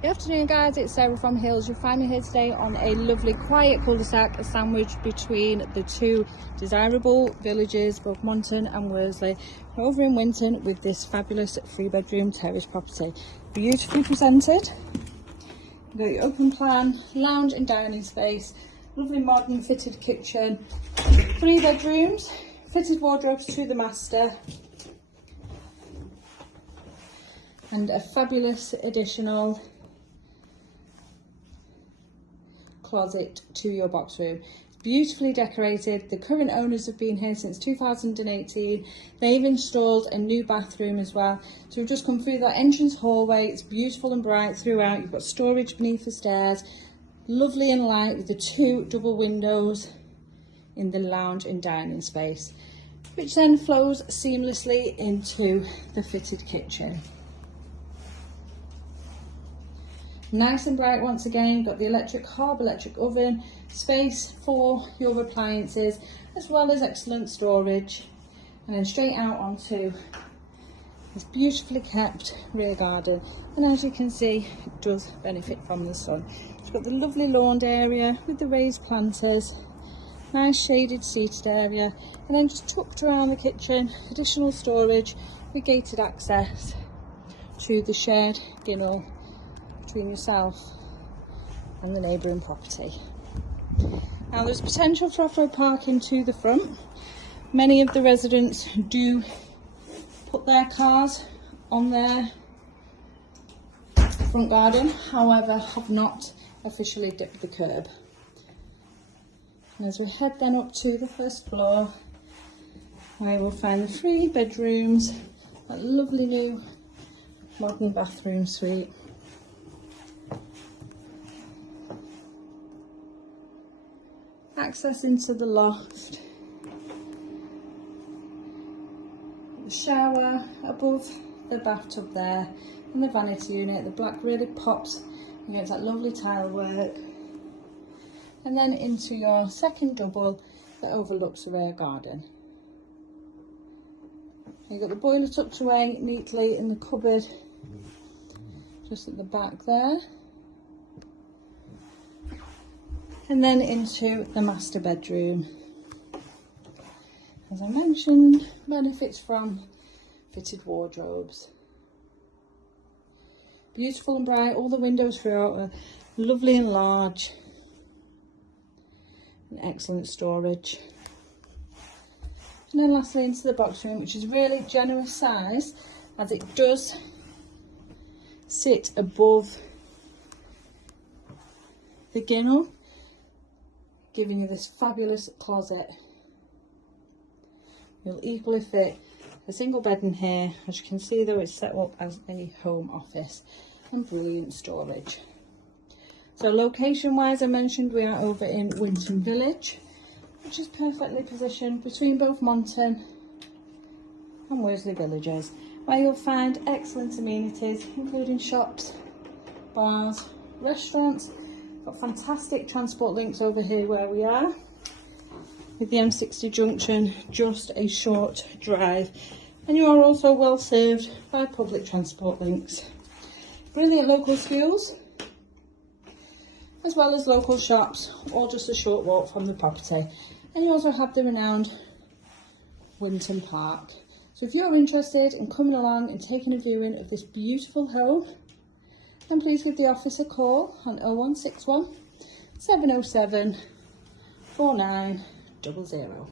Good afternoon guys, it's Sarah from Hills. You'll find me here today on a lovely quiet cul-de-sac sandwiched between the two desirable villages, both Monton and Worsley. We're over in Winton with this fabulous 3-bedroom terrace property. Beautifully presented. You've got your open plan, lounge and dining space, lovely modern fitted kitchen, 3 bedrooms, fitted wardrobes to the master, and a fabulous additional closet to your box room. It's beautifully decorated. The current owners have been here since 2018. They've installed a new bathroom as well. So we've just come through that entrance hallway. It's beautiful and bright throughout. You've got storage beneath the stairs, lovely and light, with the 2 double windows in the lounge and dining space, which then flows seamlessly into the fitted kitchen. Nice and bright once again. You've got the hob electric oven, space for your appliances, as well as excellent storage. And then straight out onto this beautifully kept rear garden. And as you can see, it does benefit from the sun. It's got the lovely lawned area with the raised planters, nice shaded seated area, and then just tucked around the kitchen, additional storage with gated access to the shared ginnel between yourself and the neighbouring property. Now there's potential for off-road parking to the front. Many of the residents do put their cars on their front garden, however have not officially dipped the curb. And as we head then up to the first floor, where we'll find the 3 bedrooms, that lovely new modern bathroom suite. Access into the loft, the shower above the bathtub there, and the vanity unit. The black really pops against that lovely tile work. And then into your second double that overlooks the rear garden. You've got the boiler tucked away neatly in the cupboard just at the back there. And then into the master bedroom. As I mentioned, benefits from fitted wardrobes. Beautiful and bright, all the windows throughout are lovely and large. And excellent storage. And then lastly into the box room, which is really generous size, as it does sit above the ginnel, giving you this fabulous closet. You'll equally fit a single bed in here. As you can see though, it's set up as a home office, and brilliant storage. So location wise, I mentioned we are over in Winton Village, which is perfectly positioned between both Monton and Worsley villages, where you'll find excellent amenities including shops, bars, restaurants. Got fantastic transport links over here where we are, with the M30 junction just a short drive, and you are also well served by public transport links. Brilliant local schools, as well as local shops, all just a short walk from the property. And you also have the renowned Winton Park. So if you're interested in coming along and taking a viewing of this beautiful home, then please give the office a call on 0161 707 4900.